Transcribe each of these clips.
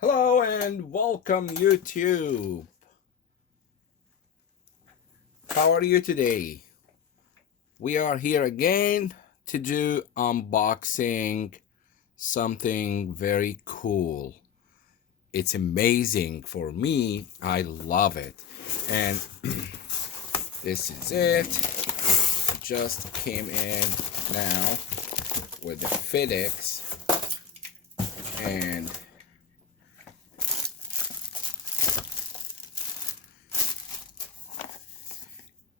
Hello and welcome YouTube. How are you today? We are here again to do unboxing something very cool. It's amazing for me. I love it. And this is it. Just came in now with the FedEx and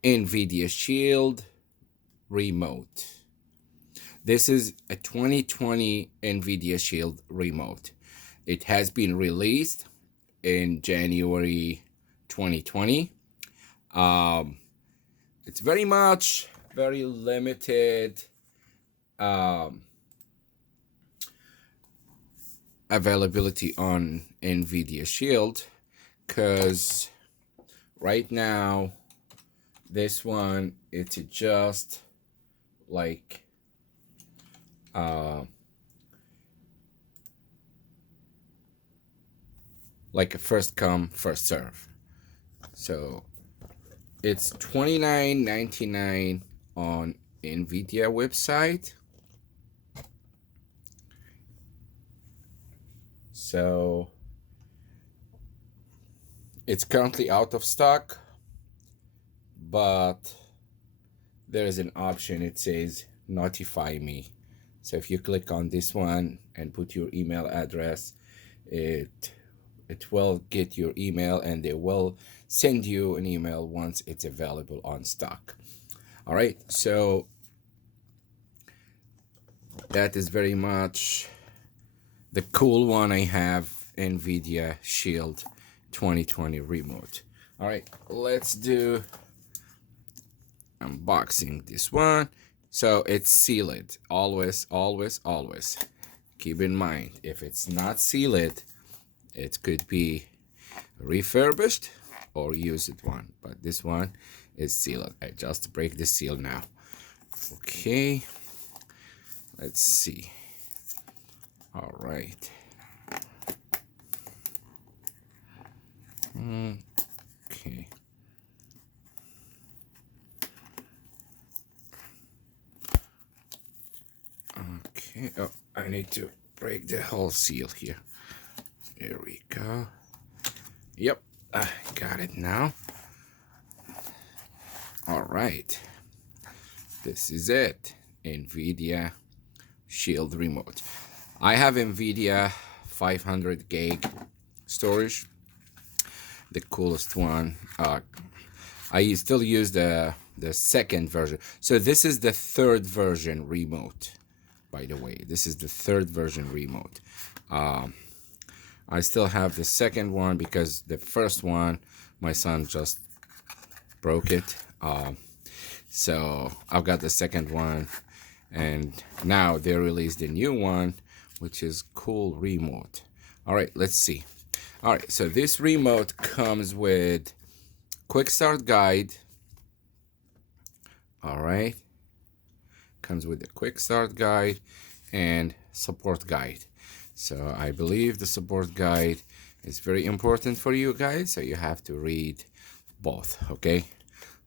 Nvidia Shield remote. This is a 2020 Nvidia Shield remote. It has been released in January 2020. It's very limited availability on Nvidia Shield, because right now this one, it's just like a first come first serve. So it's $29.99 on Nvidia website. So it's currently out of stock, but there is an option. It says notify me. So if you click on this one and put your email address, it will get your email and they will send you an email once it's available on stock. All right, so that is very much the cool one. I have Nvidia Shield 2020 remote. All right, let's do unboxing this one. So it's sealed. Always keep in mind, if it's not sealed, it could be refurbished or used one, but this one is sealed. I just break the seal now. Okay, let's see. All right. Okay. Okay. Oh, I need to break the whole seal here. There we go. Yep, I got it now. All right. This is it. Nvidia Shield remote. I have Nvidia 500 gig storage, the coolest one. I still use the second version. So this is the third version remote, by the way. This is the third version remote. I still have the second one because the first one, my son just broke it. So I've got the second one, and now they released a new one, which is cool remote. All right, let's see. All right, so this remote comes with quick start guide. All right, comes with a quick start guide and support guide. So I believe the support guide is very important for you guys, so you have to read both. Okay,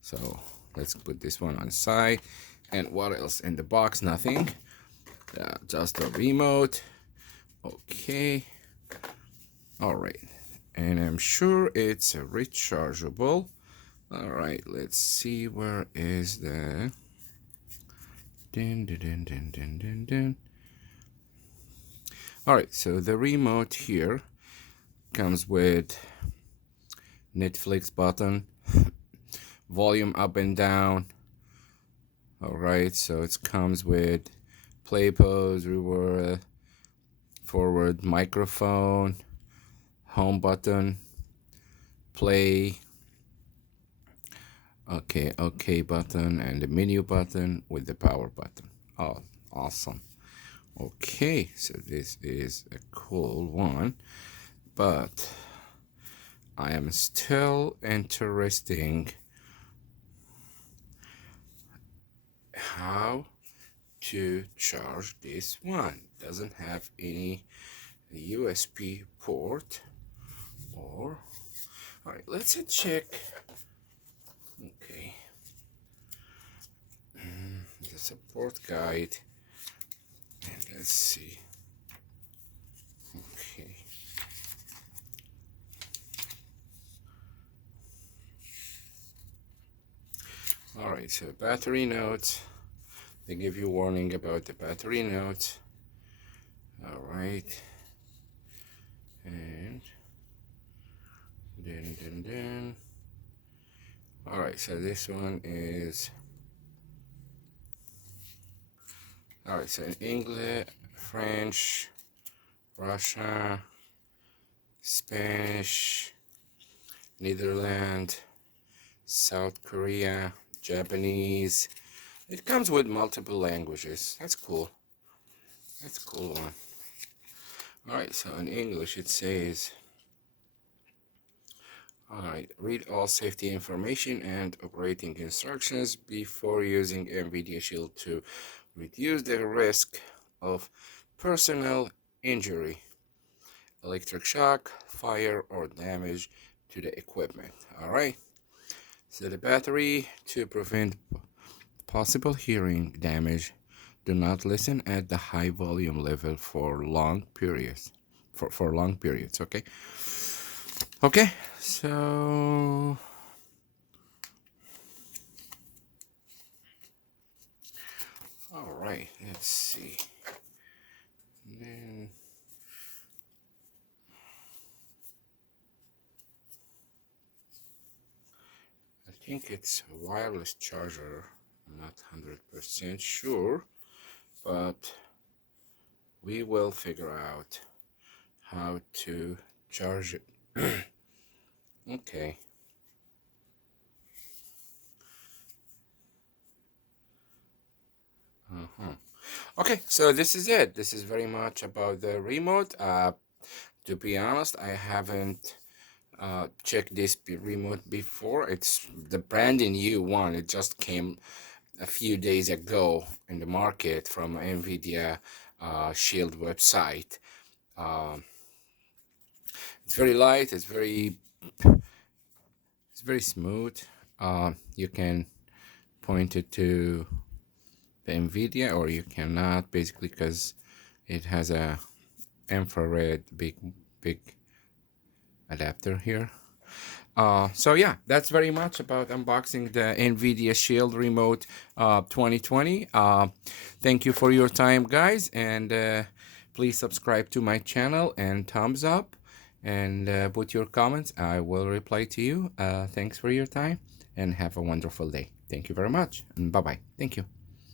so let's put this one on the side. And what else in the box? Nothing. Just a remote. Okay. All right. And I'm sure it's a rechargeable. All right. Let's see, where is the... Dun, dun, dun, dun, dun, dun, dun. All right. So the remote here comes with Netflix button, volume up and down. All right, so it comes with play, pause, reward, forward, microphone, home button, play, okay button, and the menu button with the power button. Oh, awesome. Okay, so this is a cool one, but I am still interested how to charge this one. Doesn't have any a USB port, or all right, let's check. Okay, the support guide, and let's see. Okay. All right, so battery notes. They give you warning about the battery notes. All right, and then. All right, so this one is. All right, so in English, French, Russia, Spanish, Netherlands, South Korea, Japanese. It comes with multiple languages. That's cool. That's a cool one. All right, so in English it says, all right, read all safety information and operating instructions before using Nvidia Shield to reduce the risk of personal injury, electric shock, fire, or damage to the equipment. All right, so the battery to prevent possible hearing damage. Do not listen at the high volume level for long periods. For long periods, okay? Okay, so all right, let's see. Then I think it's a wireless charger. I'm not 100% sure, but we will figure out how to charge it. Okay. Okay, so this is it. This is very much about the remote. To be honest, I haven't checked this remote before. It's the brand new one. It just came a few days ago in the market from Nvidia Shield website. Um, it's very light. It's very smooth. You can point it to the Nvidia, or you cannot, basically, because it has a infrared big adapter here. So yeah, that's very much about unboxing the Nvidia Shield Remote 2020. Thank you for your time, guys, and please subscribe to my channel and thumbs up, and put your comments. I will reply to you. Thanks for your time, and have a wonderful day. Thank you very much, and bye-bye. Thank you.